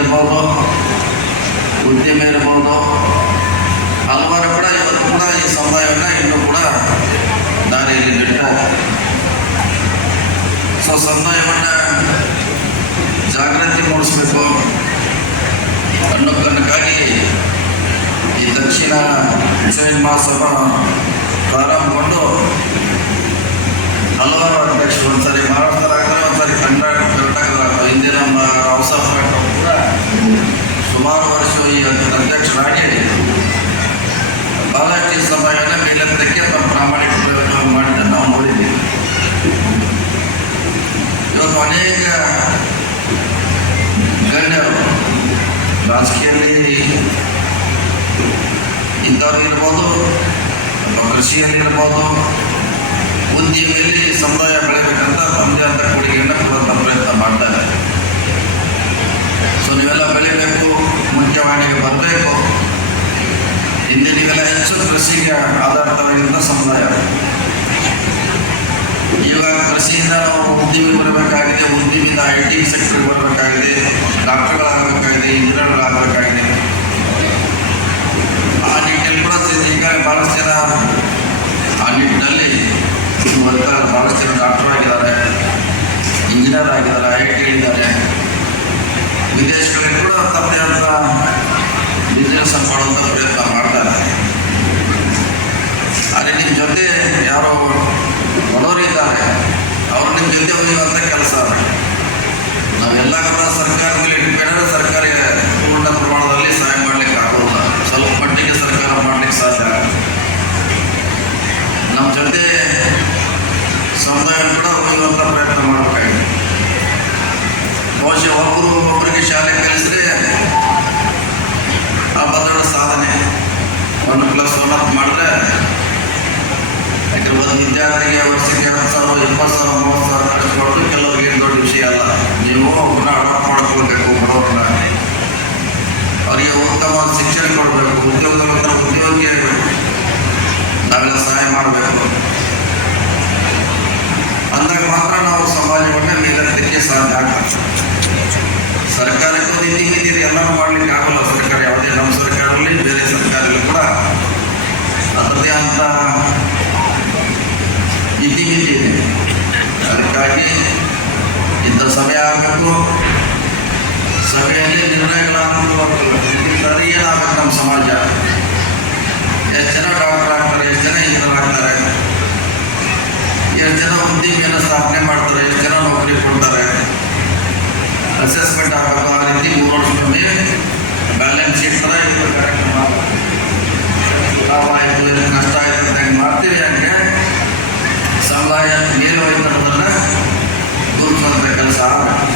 ಇರ್ಬೋದು, ಉದ್ಯಮ ಇರ್ಬೋದು, ಹಲವಾರು ಕೂಡ ಇವತ್ತು ಕೂಡ ಈ ಸಮುದಾಯವನ್ನು ಇನ್ನೂ ಕೂಡ ದಾರಿಯಲ್ಲಿ ಬಿಡ್ತಾರೆ. ಸೊ ಸಮುದಾಯವನ್ನು ಜಾಗೃತಿ ಮೂಡಿಸಬೇಕು ಅನ್ನೋ ಕಾರಣಕ್ಕಾಗಿ ಈ ದಕ್ಷಿಣ ಜೈನ್ ಮಹಾಸಭಾ ಪ್ರಾರಂಭಗೊಂಡು ಹಲವಾರು ಅಧ್ಯಕ್ಷರು, ಒಂದ್ಸರಿ ಮಹಾರಾಷ್ಟ್ರದಾಗ್ತಾರೆ, ಒಂದ್ಸರಿ ಕರ್ನಾಟಕದಾಗ್ತಾರೆ. ಹಿಂದೆ ನಮ್ಮ ರಾವ್ ಕೂಡ ಸುಮಾರು ವರ್ಷ ಈ ಅಧ್ಯಕ್ಷರಾಗಿ ಬಹಳಷ್ಟು ಈ ಸಮಯವನ್ನು ಮೇಲೆತ್ತಕ್ಕೆ ತಮ್ಮ ಪ್ರಾಮಾಣಿಕ ಪ್ರಯತ್ನ ಮಾಡಿದ್ದನ್ನು ನಾವು ನೋಡಿದ್ದೀವಿ. ಇವತ್ತು ಅನೇಕ ಗಣ್ಯರು ರಾಜಕೀಯದಲ್ಲಿ ಇದ್ದವ್ರಿಗಿರ್ಬೋದು, ಕೃಷಿಯಲ್ಲಿರ್ಬೋದು, ಉದ್ಯಮಿಯಲ್ಲಿ ಸಮುದಾಯ ಬೆಳಿಬೇಕಂತ ತಮ್ಮದೇ ಅಂತ ಕೊಡುಗೆಯನ್ನು ಕೊಡುವಂಥ ಪ್ರಯತ್ನ ಮಾಡ್ತಾರೆ. ಸೊ ನೀವೆಲ್ಲ ಬೆಳಿಬೇಕು, ಮುಖ್ಯವಾಹಿನಿಗೆ ಬರಬೇಕು. ಹಿಂದೆ ನೀವೆಲ್ಲ ಹೆಚ್ಚು ಕೃಷಿಗೆ ಆಧಾರಿತವಾಗಿದ್ದ ಸಮುದಾಯ. ಇವಾಗ ಕೃಷಿಯಿಂದ ನಾವು ಉದ್ಯಮಿಗೆ ಬರಬೇಕಾಗಿದೆ, ಉದ್ಯಮಿಯಿಂದ IT ಸೆಕ್ಟರ್ಗೆ ಬರಬೇಕಾಗಿದೆ, ಡಾಕ್ಟರ್ಗಳಾಗಬೇಕಾಗಿದೆ, ಇಂಜಿನಿಯರ್ಗಳಾಗಬೇಕಾಗಿದೆ. ಆ ನಿಟ್ಟಿನಲ್ಲಿ ಕೂಡ ಈಗ ಭಾಳಷ್ಟು ಜನ ಆ ನಿಟ್ಟಿನಲ್ಲಿ ಭಾಳಷ್ಟು ಜನ ಡಾಕ್ಟರ್ ಆಗಿದ್ದಾರೆ, ಇಂಜಿನಿಯರ್ ಆಗಿದ್ದಾರೆ, IT ಇದ್ದಾರೆ. ವಿದೇಶಗಳಲ್ಲಿ ಕೂಡ ತಮ್ಮದೇ ಆದ ಬಿಸ್ನೆಸ್ ಮಾಡುವಂಥ ಪ್ರಯತ್ನ ಮಾಡ್ತಾರೆ. ಆದರೆ ನಿಮ್ಮ ಜೊತೆ ಯಾರೋ ಬಡವರು ಇದ್ದಾರೆ, ಅವರು ನಿಮ್ಮ ಜೊತೆ ಹೋಗುವಂಥ ಕೆಲಸ. ನಾವೆಲ್ಲ ಕೂಡ ಸರ್ಕಾರದ ಮೇಲೆ ಡಿಪೆಂಡ್, ಸರ್ಕಾರಿಗೆ ಪೂರ್ಣ ಪ್ರಮಾಣದಲ್ಲಿ ಸಹಾಯ ಮಾಡಲಿಕ್ಕೆ ಆಗೋದಿಲ್ಲ. ಸ್ವಲ್ಪ ಮಟ್ಟಿಗೆ ಸರ್ಕಾರ ಮಾಡಲಿಕ್ಕೆ ಸಾಧ್ಯ ಆಗುತ್ತೆ. ನಮ್ಮ ಜೊತೆ ಸಮುದಾಯ ಕೂಡ ಹೋಗುವಂಥ ಪ್ರಯತ್ನ ಮಾಡಬೇಕಾಗಿದೆ. ಬಹುಶಃ ಒಬ್ಬರಿಗೆ ಶಾಲೆ ಕಲಿಸಿದ್ರೆ ಆ ದೊಡ್ಡ ಸಾಧನೆ. 1+1 ಅಂತ ಮಾಡಿದ್ರೆ ಯಾಕಂದ್ರೆ ಒಂದು ವಿದ್ಯಾರ್ಥಿಗೆ ವರ್ಷಕ್ಕೆ 10,000, 20,000, 30,000 ಖರ್ಚು ಮಾಡೋದು ಕೆಲವರಿಗೆ ಏನು ದೊಡ್ಡ ವಿಷಯ ಅಲ್ಲ. ನೀವು ಅವ್ರನ್ನ ಅಡಾಪ್ಟ್ ಮಾಡ್ಕೊಳ್ಬೇಕು, ಬಡವ್ರನ್ನ. ಅವರಿಗೆ ಉತ್ತಮವಾದ ಶಿಕ್ಷಣ ಕೊಡಬೇಕು, ಉದ್ಯೋಗಿ ಆಗಬೇಕು, ನಾವೆಲ್ಲ ಸಹಾಯ ಮಾಡಬೇಕು. ಅಂದಾಗ ಮಾತ್ರ ನಾವು ಸಮಾಜವನ್ನು ಮೇಲೆತ್ತಕ್ಕೆ ಸಾಧ್ಯ ಆಗ್ತದೆ. ಸರ್ಕಾರಕ್ಕೂ ನೀತಿ ಎಲ್ಲರೂ ಮಾಡಲಿಕ್ಕೆ ಆಗಲ್ಲ. ಸರ್ಕಾರ ಯಾವುದೇ ನಮ್ಮ ಸರ್ಕಾರದಲ್ಲಿ ಬೇರೆ ಸರ್ಕಾರದಲ್ಲಿ ಕೂಡ ಅದರದೇ ಅಂತ ಇತಿಮಿತಿ ಇದೆ. ಅದಕ್ಕಾಗಿ ಇಂಥ ಸಮಯ ಆಗಬೇಕು, ಸಭೆಯಲ್ಲಿ ನಿರ್ಣಯಗಳಾಗಬೇಕು. ಏನಾಗಬೇಕು ನಮ್ಮ ಸಮಾಜ? ಎಷ್ಟು ಜನ ಡಾಕ್ಟರ್ ಆಗ್ತಾರೆ, ಎಷ್ಟು ಜನ ಇಂಜಿನಿಯರ್ ಆಗ್ತಾರೆ, ಎಷ್ಟು ಜನ ಉದ್ಯಮಿಯನ್ನು ಸ್ಥಾಪನೆ ಮಾಡ್ತಾರೆ, ಎಷ್ಟು ಜನ ನೌಕರಿ ಕೊಡ್ತಾರೆ. ಅಸೆಸ್ಮೆಂಟ್ ಆಗಬೇಕು. ಆ ರೀತಿ 3 ವರ್ಷಕ್ಕೊಮ್ಮೆ ಬ್ಯಾಲೆನ್ಸ್ ಶೀಟ್ ಥರ ಇದು ಕಾರ್ಯಕ್ರಮ ಲಾಭ ಆಯಿತು, ನಷ್ಟ ಆಯಿತು ಅಂತ ಹೆಂಗೆ ಮಾಡ್ತೀವಿ, ಹಂಗೆ ಸಮುದಾಯ ಮೇಲ್ವೈತನದನ್ನು ಗುರುತಿಸುವಂಥ ಕೆಲಸ ಆಗಬೇಕು.